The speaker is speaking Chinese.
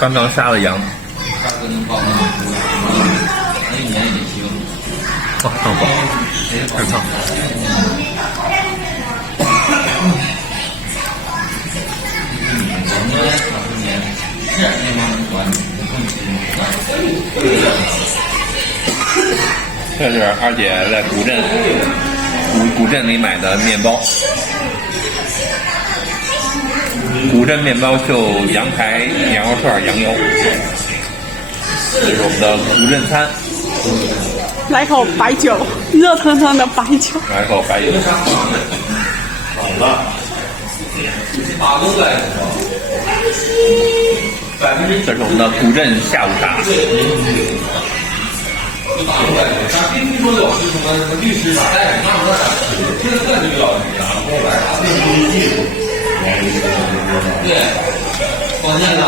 刚刚杀了羊，哇，烫爆，太烫。这是二姐在古镇里买的面包，古镇面包就羊排、羊肉串、羊腰，这是我们的古镇餐。来口白酒，热腾腾的白酒。来口白酒。好了。这是我们的古镇下午茶。他必须说的是什么律师啥带，这个这个老师啊，后来他必须技术，对，关键了。